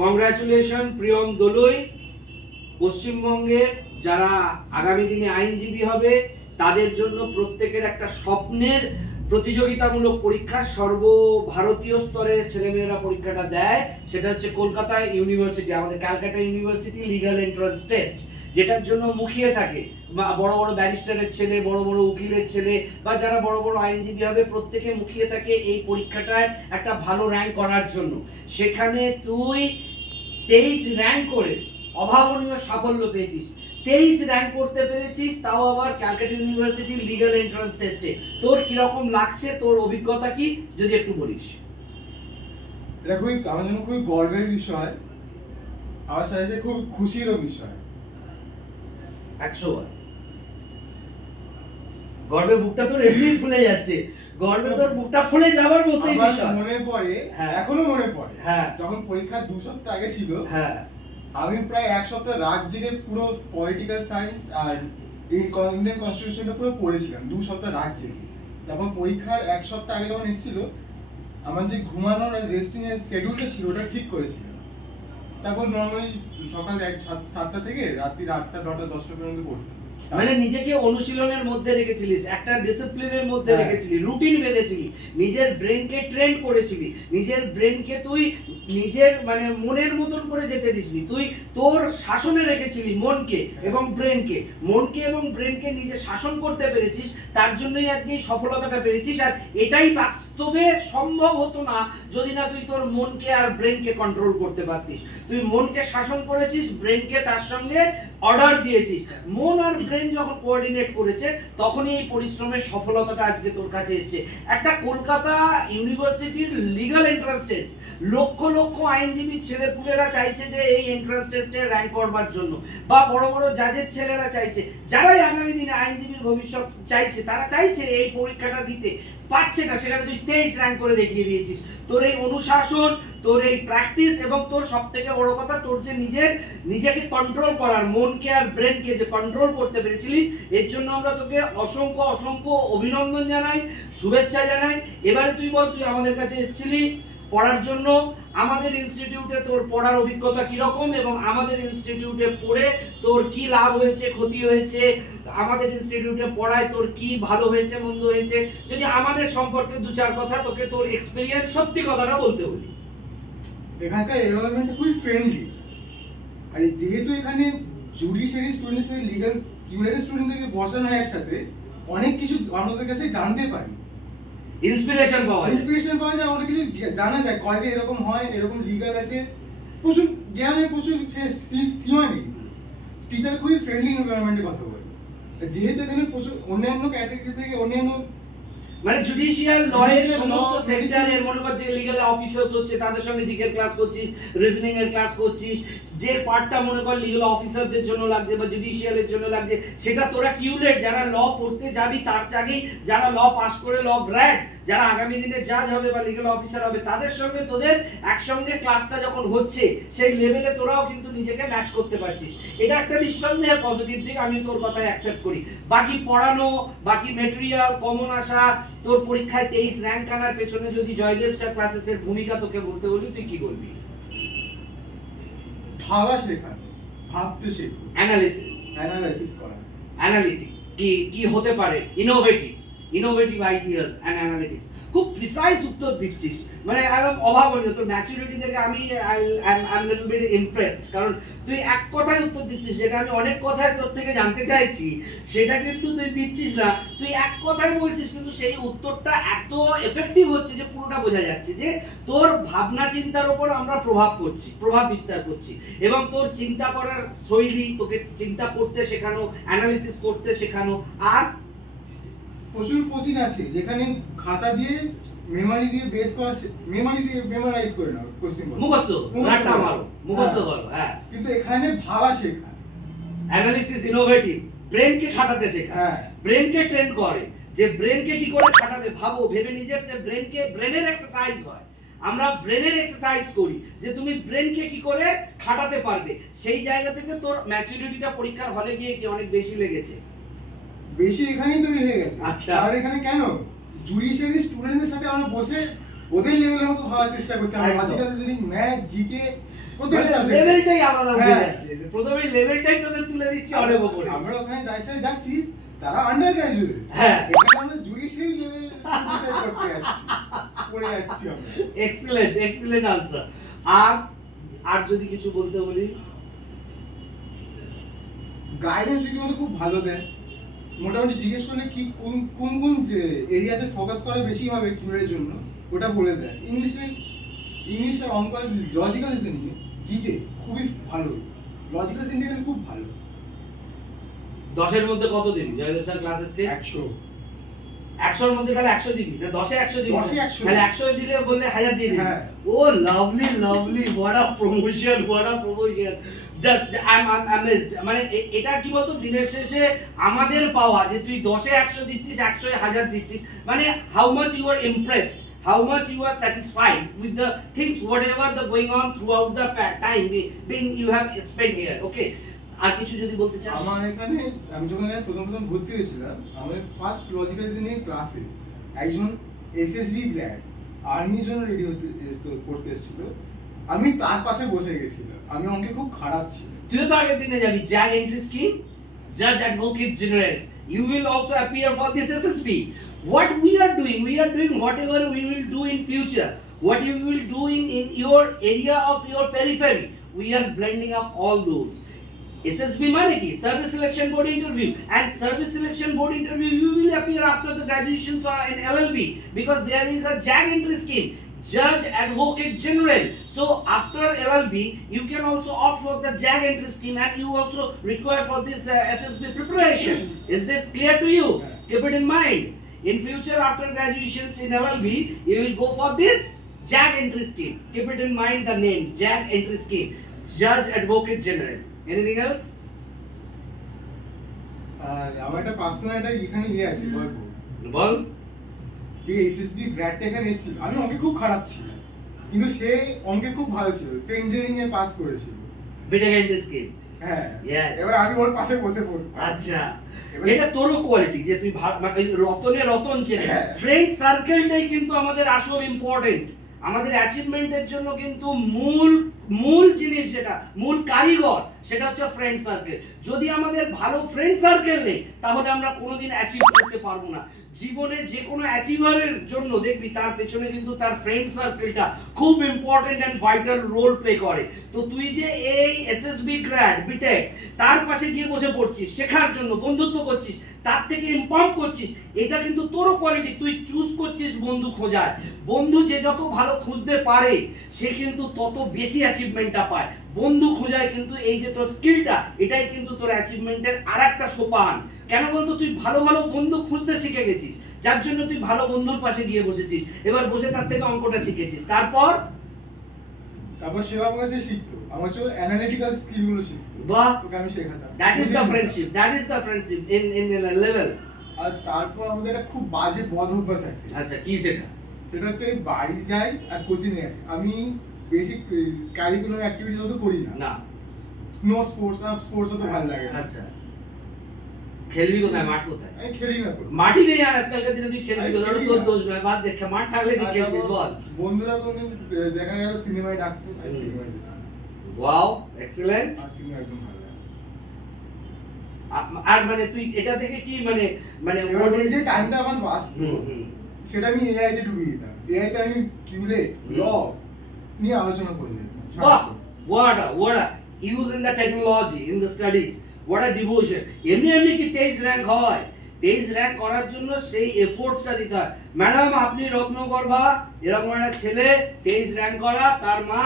Congratulation Priyam দোলই। পশ্চিমবঙ্গের যারা আগামী দিনে আইনজীবী হবে তাদের জন্য প্রত্যেকের একটা স্বপ্নের প্রতিযোগিতামূলক পরীক্ষা, সর্বভারতীয় স্তরের ছেলেমেয়েরা পরীক্ষাটা দেয়, সেটা হচ্ছে কলকাতা ইউনিভার্সিটি, আমাদের Calcutta university legal entrance test, যেটার জন্য মুখিয়ে থাকে বড় বড় ব্যারিস্টারের ছেলে, বড় বড় উকিলের ছেলে বা যারা বড় বড় আইনজীবী হবে প্রত্যেকে মুখিয়ে থাকে এই পরীক্ষাটায় একটা ভালো র্যাঙ্ক করার জন্য। সেখানে তুই 23 র্যাঙ্ক করে অভাবনীয় সাফল্য পেয়েছিস, 23 র্যাঙ্ক করতে পেরেছিস, তাও আবার ক্যালকাটা ইউনিভার্সিটি লিগ্যাল এন্ট্রান্স টেস্টে। তোর কিরকম লাগছে, তোর অভিজ্ঞতা কি, যদি একটু বলিস। এটা খুবই আমার জন্য খুবই গর্বের বিষয়, আমার সাথে খুব খুশিরও বিষয়। 100 বার গর্বে বুকটা তোর এমনি ফুলে যাচ্ছে, গর্বে তোর বুকটা ফুলে যাওয়ার মতোই বিষয়। মনে পড়ে, এখনো মনে পড়ে, যখন পরীক্ষার 2 সপ্তাহ আগে ছিল, আমি প্রায় 1 সপ্তাহ রাত জেগে পুরো পলিটিক্যাল সায়েন্স আর ইন্ডিয়ান কনস্টিটিউশনটা পুরো পড়েছিলাম 2 সপ্তাহ রাত জেগে। তারপর পরীক্ষার 1 সপ্তাহ আগে যখন এসেছিল, আমার যে ঘুমানোর আর রেস্টিং এর শিডিউলটা ছিল ওটা ঠিক করেছিলাম। তারপর নর্মালি সকাল 7টা থেকে রাত্রি 8টা 9টা 10টা পর্যন্ত পড়তাম। মানে নিজেকে অনুশীলনের মধ্যে রেখেছিলিস, একটা ডিসিপ্লিনের মধ্যে রেখেছিলি, রুটিন বেঁধেছিলি, নিজের ব্রেনকে ট্রেন করেছিলি, নিজের ব্রেনকে তুই নিজের মানে মনের মতন করে যেতে দিসনি, তুই তোর শাসনে রেখেছিলি মনকে এবং ব্রেনকে, মনকে এবং ব্রেনকে নিজে শাসন করতে পেরেছিস, তার জন্যই আজকে এই সফলতাটা পেরেছিস। আর এটাই বাস্তবে সম্ভব হতো না যদি না তুই তোর মনকে আর ব্রেনকে কন্ট্রোল করতে পারতিস। তুই মনকে শাসন করেছিস, ব্রেনকে তার সঙ্গে অর্ডার দিয়েছিস। মন আর ব্রেন যখন কোঅর্ডিনেট করেছে তখনই এই পরিশ্রমের সফলতাটা আজকে তোর কাছে এসেছে। একটা কলকাতা ইউনিভার্সিটির legal entrance test, lakh lakh আইনজীবী ছেলেপুলেরা চাইছে যে এই এন্ট্রান্স টেস্টে র্যাঙ্ক করবার জন্য, বা বড় বড় জাজের ছেলেরা চাইছে, যারাই আগামী দিনে আইনজীবীর ভবিষ্যৎ চাইছে তারা চাইছে এই পরীক্ষাটা দিতে, পারছে না, সেখানে তুই 23 র্যাঙ্ক করে দেখিয়ে দিয়েছিস। তোর এই অনুশাসন, তোর এই প্র্যাকটিস এবং তোর সবথেকে বড় কথা তোর যে নিজেকে কন্ট্রোল করার, মনকে আর ব্রেনকে যে কন্ট্রোল করতে পেরেছিলি, এর জন্য আমরা তোকে অসংখ্য অসংখ্য অভিনন্দন জানাই, শুভেচ্ছা জানাই। এবারে তুই বল, তুই আমাদের কাছে এসেছিলি পড়ার জন্য, আমাদের ইনস্টিটিউটে তোর পড়ার অভিজ্ঞতা কি রকম এবং আমাদের ইনস্টিটিউটে পড়ে তোর কি লাভ হয়েছে, ক্ষতি হয়েছে, আমাদের ইনস্টিটিউটে পড়ায় তোর কি ভালো হয়েছে, মন্দ হয়েছে, যদি আমাদের সম্পর্কে 2-4 কথা, তোকে তোর এক্সপেরিয়েন্স সত্যি কথাটা বলতে বলি। এখানকার এনভায়রনমেন্ট খুবই ফ্রেন্ডলি, আর যেহেতু এখানে জুডিশিয়ারি স্টুডেন্টস এর লিগ্যাল কিউরেটের স্টুডেন্টদেরকে বসানো হয় একসাথে, অনেক কিছু আমাদের কাছে জানতে পারি, ইন্সপিরেশন পাওয়া যায়, অনেক কিছু জানা যায়, কলেজে এরকম হয়, এরকম লিগ্যাল আছে, প্রচুর জ্ঞানে প্রচুর সীমা নেই। টিচার খুবই ফ্রেন্ডলি এনভায়রনমেন্টে কথা বলে, যেহেতু এখানে প্রচুর অন্যান্য ক্যাটাগরি থেকে অন্যান্য মানে জুডিশিয়াল লয়ের সমস্ত সেক্টরের মনে কর যে লিগ্যাল অফিসার্স হচ্ছে তাদের সঙ্গে জিকের ক্লাস করছিস, রিজনিং এর ক্লাস করছিস, যে পার্টটা মনে কর লিগ্যাল অফিসারদের জন্য লাগছে বা জুডিশিয়ালের জন্য লাগছে, সেটা তোরা কিউলেট যারা ল পড়তে যাবি তার আগেই, যারা ল পাস করে ল গ্র্যাড, যারা আগামী দিনে জাজ হবে বা লিগ্যাল অফিসার হবে, তাদের সঙ্গে তোদের একসঙ্গে ক্লাসটা যখন হচ্ছে সেই লেভেলে তোরাও কিন্তু নিজেকে ম্যাচ করতে পারছিস। এটা একটা নিঃসন্দেহে পজিটিভ দিক, আমি তোর কথায় অ্যাকসেপ্ট করি। বাকি পড়ানো, বাকি মেটেরিয়াল, কমন আসা, তোর পরীক্ষায় 23 র্যাঙ্ক আনার পেছনে যদি জয়দেব স্যার ক্লাসেসের ভূমিকা তোকে বলতে বলি, তুই কি বলবি? ভাবা শেখানো, ভাবতে শেখো, অ্যানালাইসিস করা, অ্যানালিটিক্স কি হতে পারে, ইনোভেটিভ আইডিয়াস এন্ড অ্যানালিটিক্স। খুব প্রিসাইজ উত্তর দিচ্ছিস, মানে একদম অভাবনীয়। তোর ম্যাচুরিটি থেকে আমি I am little bit impressed, কারণ তুই এক কথায় উত্তর দিচ্ছিস, যেটা আমি অনেক কথায় তোর থেকে জানতে চাইছি সেটা কিন্তু তুই দিচ্ছিস না, তুই এক কথায় বলছিস, কিন্তু সেই উত্তরটা এত এফেক্টিভ হচ্ছে যে পুরোটা বোঝা যাচ্ছে যে তোর ভাবনা চিন্তার উপর আমরা প্রভাব বিস্তার করছি, এবং তোর চিন্তা করার শৈলী, তোকে চিন্তা করতে শেখানো, অ্যানালিসিস করতে শেখানো। আর প্রচুর কোশ্চেন আছে যেখানে খাতা দিয়ে মেমরি দিয়ে বেস করা, মেমরি দিয়ে মেমোরাইজ করে নাও, কোশ্চেন মুখস্থ করো, হ্যাঁ, কিন্তু এখানে ভাবা শেখা, অ্যানালিসিস, ইনোভেটিভ, ব্রেনকে খাটাতে শেখা, ব্রেনকে ট্রেন করে, যে ব্রেনকে কি করে খাটাবে, ভাবো, ভেবে নিজের ব্রেনের এক্সারসাইজ হয়, আমরা ব্রেনের এক্সারসাইজ করি যে তুমি ব্রেনকে কি করে খাটাতে পারবে। সেই জায়গা থেকে তোর ম্যাচুরিটিটা পরীক্ষার হলে গিয়ে কি অনেক বেশি লেগেছে? বেশি এখানেই তৈরি হয়ে গেছে। আচ্ছা, আর এখানে কেন জুডিশিয়ারি স্টুডেন্টদের সাথে আমরা বসে ওদের লেভেলের মতো ভাবার চেষ্টা করছি আমরা। একদম। লজিক্যাল রিজনিং, ম্যাথ, জিকে প্রত্যেকটা সাবজেক্ট লেভেলটাই আলাদা উঠে হ্যাঁ। যাচ্ছে, প্রথমে লেভেলটাই তোদের তুলে দিচ্ছি অনেক উপরে। আমরা ওখানে যাচ্ছি তারা আন্ডার গ্রাজুয়েট, হ্যাঁ এখানে আমরা জুডিশিয়ারি লেভেল করতে যাচ্ছি, পড়ে যাচ্ছি আমরা। Excellent excellent answer. আর যদি কিছু বলতে বলি, গাইডেন্স রীতিমতো খুব ভালো দেয়। মোটামুটি জিজ্ঞেস করলে কি কোন কোন কোন এরিয়াতে ফোকাস করা বেশি হবে কিউরের জন্য ওটা বলে দেয়। ইংলিশ আর অঙ্ক আর লজিক্যাল রিজনিং জিকে খুবই ভালো, লজিক্যাল রিজনিং খুব ভালো। 10 এর মধ্যে কত দিবি জয়দেব স্যার ক্লাসেসকে? 100 100 এর মধ্যে তাহলে 100 দিবি না 10 এ 100 দিবি? 10 এ 100 তাহলে 100 দিলে বললে 1000 দিয়ে দিবি। হ্যাঁ। ও লাভলি লাভলি, বড় প্রমোশন বড় promotion. Just I am amazed. মানে এটা কি বলতো, দিনের শেষে আমাদের পাওয়া যে তুই 10 এ 100 দিচ্ছিস, 100 এ 1000 দিচ্ছিস, মানে how much you are impressed, how much you are satisfied with the things whatever the going on throughout the time being you have spent here. Okay, আর কিছু যদি বলতে চাস? আমার এখানে আমি যখন এখানে প্রথম ভর্তি হয়েছিলাম, আমার ফার্স্ট লজিক্যাল রিজনিং ক্লাসে একজন এসএসবি গ্র্যাড আর্মির জন্য রেডি করতে এসেছিল, আমি তার পাশে বসে গেছিলাম। আমি অঙ্কে খুব খারাপ ছিল। তুইও তো আগের দিনে যাবি জ্যাগ এন্ট্রি স্কিম, জাজ advocate generals, you will also appear for this SSB. What we are doing whatever we will do in future, what you will doing in your area of your periphery, we are blending up all those. SSB মানে কি? Service Selection Board Interview, and Service Selection Board Interview you will appear after the graduations or in LLB, because there is a JAG entry scheme, Judge Advocate General. So after LLB you can also opt for the JAG entry scheme, and you also require for this SSB preparation. Is this clear to you? Keep it in mind. In future after graduations in LLB you will go for this JAG entry scheme. Keep it in mind, the name JAG entry scheme, Judge Advocate General. Anything else? আর আমার একটা personal একটা এখানে আছে গল্প, বল। যে SSB গ্র্যাডটা এখানে এসেছিল, আমি অঙ্কে খুব খারাপ ছিল কিন্তু সে অঙ্কে খুব ভালো ছিল, সে ইঞ্জিনিয়ারিং এ পাস করেছিল। BTech entry scheme. হ্যাঁ, Yes. এবার আমি ওর পাশে বসে পড়তাম। আচ্ছা, এবার- এটা তোরও কোয়ালিটি যে তুই রতনে রতন চেনে। হ্যাঁ। ফ্রেন্ড সার্কেলটাই কিন্তু আমাদের আসল ইম্পর্টেন্ট। আমাদের অ্যাচিভমেন্টের জন্য কিন্তু মূল জিনিস, যেটা মূল কারিগর, সেটা হচ্ছে ফ্রেন্ড সার্কেল। যদি আমাদের ভালো ফ্রেন্ড সার্কেল নেই তাহলে আমরা কোনোদিন অ্যাচিভ করতে পারবো না। জীবনে যে কোনো অ্যাচিভারের জন্য দেখবি তার পেছনে কিন্তু তার ফ্রেন্ড সার্কেলটা খুব important and vital role play করে। তো তুই যে এই এসএসবি গ্র্যাড বিটেক তার পাশে গিয়ে বসে পড়ছিস, শেখার জন্য বন্ধুত্ব করছিস, তার থেকে ইনফর্ম করছিস, এটা কিন্তু তোরও কোয়ালিটি। তুই চুজ করছিস বন্ধু খোঁজার। বন্ধু যে যত ভালো খুঁজতে পারে সে কিন্তু তত বেশি অ্যাচিভমেন্টটা পায়। বন্ধু খোঁজায় কিন্তু এই যে তোর স্কিলটা, এটাই কিন্তু তোর অ্যাচিভমেন্টের আরেকটা সোপান। কেন বলতো, তুই ভালো ভালো বন্ধু খুঁজতে শিখে গেছিস, যার জন্য তুই ভালো বন্ধুর পাশে গিয়ে বসেছিস, এবার বসে তার থেকে অঙ্কটা শিখেছিস। তারপর সে আমার কাছে শিখতো, আমার সব অ্যানালিটিক্যাল স্কিল গুলো শিখতো। বাহ, ওকে আমি শেখাতাম। That is the friendship, that is the friendship in level. আর তারপর আমাদের একটা খুব বাজে বদ অভ্যাস আছে। আচ্ছা, কি সেটা? সেটা হচ্ছে বাড়ি যাই আর কোচিং এ আসি। আমি বেসিক কারিকুলার অ্যাক্টিভিটিস অত করি না। না, নো স্পোর্টস, আর স্পোর্টস অত ভালো লাগে না। আচ্ছা, খেলবি কোথায়? মাঠ কোথায়? আমি খেলি না তো। মাঠই নেই আর আজকালকার দিনে তুই খেলবি আমি কোথায়? খেলি তোর না। দোষ নয়, বাদ দেখ, মাঠ থাকলে তুই আর খেলবিস, তারপর বল। বন্ধুরা কোনদিন দেখা গেল সিনেমায় ডাকতো, আমি সিনেমায় যেতাম। Wow, excellent. আর সিনেমা একদম ভালো লাগে। আর মানে তুই এটা থেকে কি মানে মানে এবার ওই যে টাইমটা আমার বাঁচতো, হুম। সেটা আমি এআই তে ঢুকিয়ে দিতাম। এআই তে আমি কিউলেট ল নিয়ে আলোচনা করে নিতাম। বাহ, what a use in the technology in the studies, what a devotion. এমনি কি 23 র‍্যাঙ্ক হয়? 23 র‍্যাঙ্ক করার জন্য সেই এফোর্টসটা দিতে হয়। ম্যাডাম, আপনি রত্নগর্ভা, এরকম একটা ছেলে 23 র‍্যাঙ্ক করা, তার মা,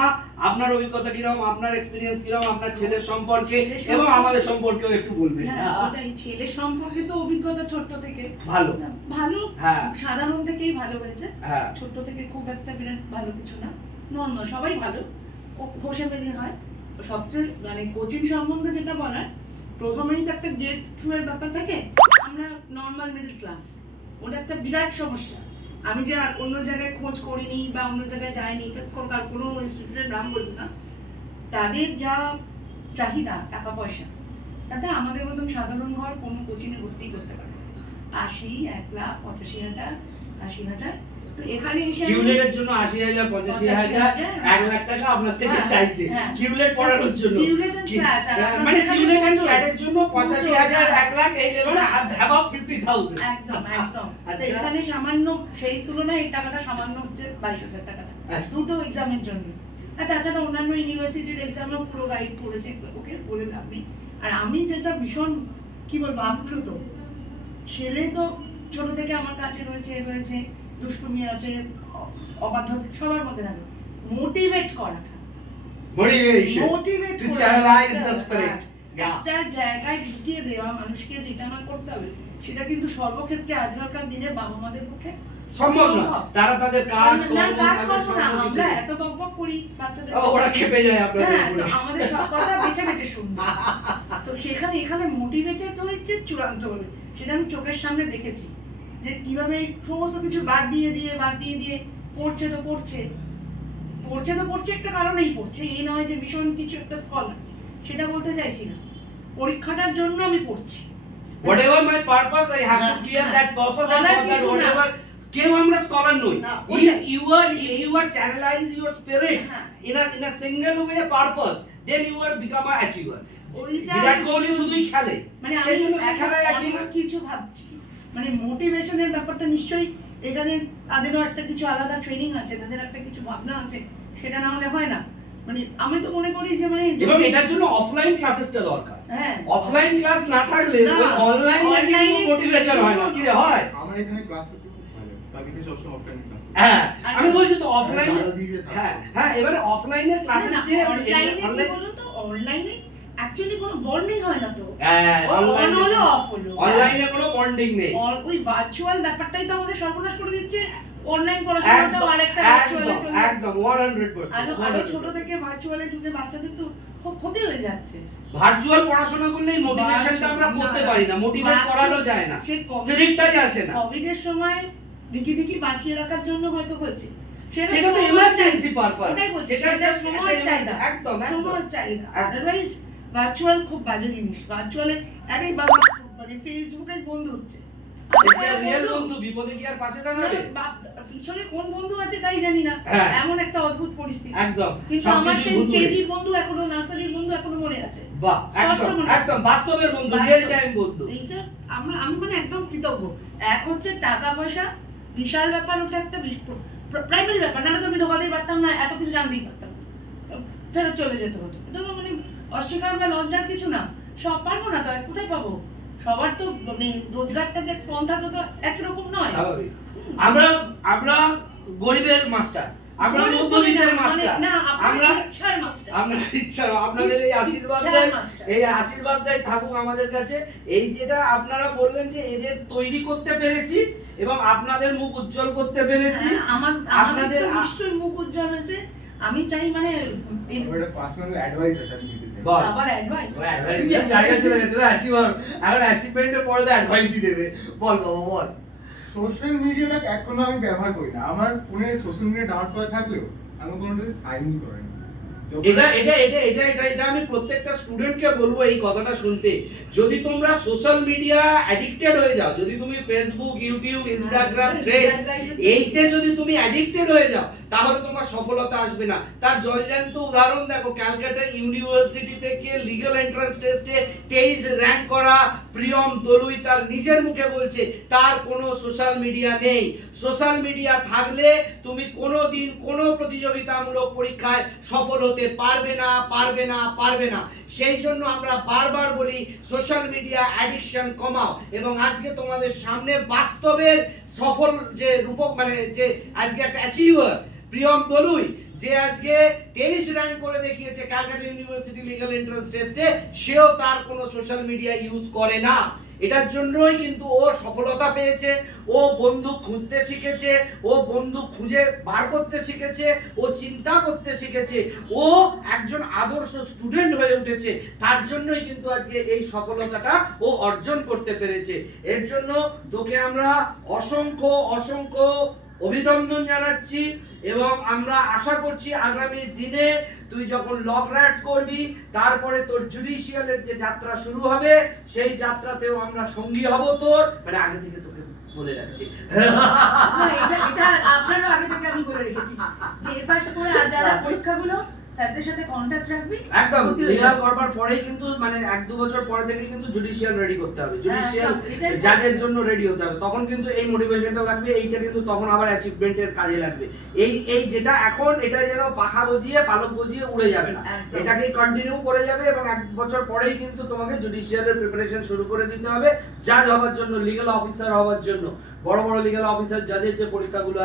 আপনার অভিজ্ঞতা কিরকম, আপনার এক্সপেরিয়েন্স কিরকম, আপনার ছেলের সম্পর্কে এবং আমাদের সম্পর্কেও একটু বলবেন। হ্যাঁ, ওটাই, ছেলের সম্পর্কে তো অভিজ্ঞতা ছোট থেকে ভালো। ভালো, হ্যাঁ। সাধারণ থেকেই ভালো হয়েছে। হ্যাঁ। ছোট থেকে খুব একটা বিরাট ভালো কিছু না, নর্মাল, সবাই ভালো, ঘষে মেজে হয়। সবচেয়ে মানে কোচিং সম্বন্ধে যেটা বলার, প্রথমেই তো একটা গ্রেড 2 এর ব্যাপার থাকে। আমরা নর্মাল মিডল ক্লাস, ওটা একটা বিরাট সমস্যা। আমি যে আর অন্য জায়গায় খোঁজ করিনি বা অন্য জায়গায় যাইনি, এটা কোনো ইনস্টিটিউটের নাম বলবো না, তাদের যা চাহিদা টাকা পয়সা, তাতে আমাদের মতন সাধারণ ঘর কোনো কোচিংয়ে ভর্তি করতে পারে 80, 1,85,000, 80,000। তো তো এখানে এসে কিউলেটের জন্য 80,000 85,000 1 লাখ টাকা আপনার থেকে চাইছে কিউলেট পড়ানোর জন্য, মানে কিউলেট এন্ড ফ্ল্যাটের জন্য 85,000 1 লাখ এই লেভেলে অ্যাবাভ 50,000। একদম একদম। তো এখানে সামান্য সেই তুলনায় এই টাকাটা সামান্য হচ্ছে 22,000 টাকাটা দুটো এক্সামের জন্য। আর তাছাড়া অন্যান্য ইউনিভার্সিটির এক্সামেও পুরো গাইড করেছে, ওকে বলেন আপনি। আর আমি যেটা ভীষণ কি বলবো আপ্লুত, ছেলে তো ছোট থেকে আমার কাছে রয়েছে, দুষ্টুমি আছে, অবাধ্য সবার মধ্যে থাকে, মোটিভেট করাটা, মোটিভেট টু চ্যানেলাইজ দ্য স্পিরিট, একটা জায়গায় ঢুকিয়ে দেওয়া মানুষকে, যেটা না করতে হবে সেটা কিন্তু সর্বক্ষেত্রে আজকালকার দিনে বাবা মাদের পক্ষে সম্ভব না। তারা তাদের কাজ না আমরা এত বকবক করি বাচ্চাদের, ওরা খেপে যায় আপনাদের উপরে, আমাদের সব কথা বেছে বেছে শুনবে। তো এখানে মোটিভেটেড হয়েছে চূড়ান্ত ভাবে, সেটা আমি চোখের সামনে দেখেছি যে কিভাবে সমস্ত কিছু বাদ দিয়ে পড়ছে তো পড়ছে একটা কারণেই পড়ছে, এই নয় যে ভীষণ কিছু একটা স্কলার, সেটা বলতে চাইছি না। পরীক্ষাটার জন্য আমি পড়ছি, whatever my purpose I have to clear that purpose and all that whatever। কেউ আমরা স্কলার নই, you are channelize your spirit in a single way purpose, then you are become a achiever। Virat Kohli শুধুই খেলে, মানে আমি কিছু ভাবছি, মানে মোটিভেশনের ব্যাপারটা নিশ্চয়ই এখানে তাদেরও একটা কিছু আলাদা ট্রেনিং আছে, তাদের একটা কিছু ভাবনা আছে, সেটা না হলে হয় না। মানে আমি তো মনে করি যে মানে এবং এটার জন্য অফলাইন ক্লাসেসটা দরকার। হ্যাঁ, অফলাইন ক্লাস না থাকলে ওই অনলাইনে মোটিভেশন হয় না, কি রে হয়? আমার এখানে ক্লাস করতে খুব ভালো, তাই কি সবসময় অফলাইন ক্লাস। হ্যাঁ, আমি বলছি তো অফলাইন, হ্যাঁ এবারে অফলাইনে ক্লাসের যে অনলাইনে কি বলুন তো, অনলাইনে অ্যাকচুয়ালি কোনো বন্ডিং হয় না তো, অন হলো অফ হলো, অনলাইনে কোনো বন্ডিং নেই, ওই ভার্চুয়াল ব্যাপারটাই তো আমাদের সর্বনাশ করে দিচ্ছে। অনলাইন পড়াশোনাটাও আরেকটা ভার্চুয়ালে চলে যাচ্ছে, একদম 100%। আরো ছোট থেকে ভার্চুয়ালে ঢুকে বাচ্চাদের তো খুব ক্ষতি হয়ে যাচ্ছে। ভার্চুয়াল পড়াশোনা করলে মোটিভেশনটা আমরা করতে পারি না, মোটিভেট করানো যায় না, স্পিরিটটাই আসে না। কোভিড এর সময় দিকি বাঁচিয়ে রাখার জন্য হয়তো হয়েছে, সেটা তো এমার্জেন্সি পারপাস, সেটা জাস্ট সময় চাহিদা, একদম সময় চাহিদা। আদারওয়াইজ ভার্চুয়াল খুব বাজে জিনিস। ভার্চুয়ালে আরে বাবা মানে ফেসবুকে বন্ধু হচ্ছে, রিয়েল বন্ধু বিপদে কি আর পাশে দাঁড়াবে? পিছনে কোন বন্ধু আছে তাই জানি না, এমন একটা অদ্ভুত পরিস্থিতি একদম। কিন্তু আমার সেই কেজি বন্ধু এখনো, নার্সারির বন্ধু এখনো মনে আছে। বাহ, একদম বাস্তবের বন্ধু, রিয়েল টাইম বন্ধু। এইটা আমি মানে একদম কৃতজ্ঞ। এক হচ্ছে টাকা পয়সা বিশাল ব্যাপার, ওটা একটা প্রাইমারি ব্যাপার, নাহলে তো আমি ঢোকাতেই পারতাম না, এত কিছু জানতেই পারতাম না, ফেরত চলে যেতে হতো। এটা তো মানে অস্বীকার বা লজ্জার কিছু না, সব পারবো না তো, কোথায় পাবো? সবার তো মানে রোজগারটা যে পন্থা তো একরকম নয়। স্বাভাবিক। আমরা গরিবের মাস্টার, আমরা মধ্যবিত্তের মাস্টার, আমরা ইচ্ছার মাস্টার, আমরা ইচ্ছা, আপনাদের এই আশীর্বাদটাই থাকুক আমাদের কাছে। এই যেটা আপনারা বললেন যে এদের তৈরি করতে পেরেছি এবং আপনাদের মুখ উজ্জ্বল করতে পেরেছি, আপনাদের নিশ্চয়ই মুখ উজ্জ্বল হয়েছে। আমি চাই মানে একটা পার্সোনাল অ্যাডভাইস আছে আমি দিতে চাই। বল, আবার অ্যাডভাইস জায়গা চলে গেছে, অ্যাচিভার এখন অ্যাচিভমেন্টের পরে তো অ্যাডভাইসই দেবে। বল বাবা বল। সোশ্যাল মিডিয়াটা এখনো আমি ব্যবহার করি না, আমার ফোনে সোশ্যাল মিডিয়া ডাউনলোড করা থাকলেও আমি কোনোটাতে সাইন ইন করি না। এটা আমি প্রত্যেকটা স্টুডেন্টকে বলবো এই কথাটা শুনতে। যদি তোমরা সোশ্যাল মিডিয়া অ্যাডিক্টেড হয়ে যাও, যদি তুমি ফেসবুক, ইউটিউব, ইনস্টাগ্রাম, থ্রেডস এইতে যদি তুমি অ্যাডিক্টেড হয়ে যাও, তাহলে তোমার সফলতা আসবে না। তার জলজান্ত উদাহরণ দেখো, ক্যালকাটা ইউনিভার্সিটি থেকে লিগ্যাল এন্ট্রান্স টেস্টে 23 র‍্যাঙ্ক করা প্রিয়ম দলুই তার নিজের মুখে বলছে তার কোনো সোশ্যাল মিডিয়া নেই। সোশ্যাল মিডিয়া থাকলে তুমি কোনোদিন কোনো প্রতিযোগিতামূলক পরীক্ষায় সফল হতে পারবে না। সেই জন্য আমরা বারবার বলি সোশ্যাল মিডিয়া অ্যাডিকশন কমাও। এবং আজকে তোমাদের সামনে বাস্তবের সফল যে রূপক, মানে যে আজকে একটা অ্যাচিভার প্রিয়ম দলুই, যে আজকে 23 র‍্যাঙ্ক করে দেখিয়েছে ক্যালকাটা ইউনিভার্সিটি লিগ্যাল এন্ট্রান্স টেস্টে, সেও তার কোনো সোশ্যাল মিডিয়া ইউজ করে না। এটার জন্যই কিন্তু ও সফলতা পেয়েছে। ও বন্ধু খুঁজতে শিখেছে, ও বন্ধু খুঁজে বার করতে শিখেছে, ও চিন্তা করতে শিখেছে, ও একজন আদর্শ স্টুডেন্ট হয়ে উঠেছে। তার জন্যই কিন্তু আজকে এই সফলতাটা ও অর্জন করতে পেরেছে। এর জন্য তোকে আমরা অসংখ্য অভিনন্দন জানাচ্ছি এবং আমরা আশা করছি আগামী দিনে তুই যখন ল গ্র্যাডস করবি, তারপরে তোর জুডিশিয়ালের যে যাত্রা শুরু হবে, সেই যাত্রাতেও আমরা সঙ্গী হব তোর, মানে আগে থেকে তোকে বলে রাখছি। না, এটা আপনারও আগে থেকে আমি বলে রেখেছি যে এ পাশ করে আর যারা পরীক্ষাগুলো স্যারদের সাথে কন্ট্যাক্ট রাখবি একদম লিগাল করবার পরেই কিন্তু মানে 1-2 বছর পরে থেকে কিন্তু জুডিশিয়াল রেডি করতে হবে, জুডিশিয়াল জাজের জন্য রেডি হতে হবে, তখন কিন্তু এই মোটিভেশনটা লাগবে, এইটা কিন্তু তখন আবার অ্যাচিভমেন্টের কাজে লাগবে। এই যেটা এখন এটা যেন পাখা বজিয়ে পালক বজিয়ে উড়ে যাবে না, এটাকে কন্টিনিউ করে যাবে এবং 1 বছর পরেই কিন্তু তোমাকে জুডিশিয়ালের প্রিপারেশন শুরু করে দিতে হবে জাজ হওয়ার জন্য, লিগ্যাল অফিসার হওয়ার জন্য। বড় বড় লিগ্যাল অফিসার জাজের যে পরীক্ষাগুলো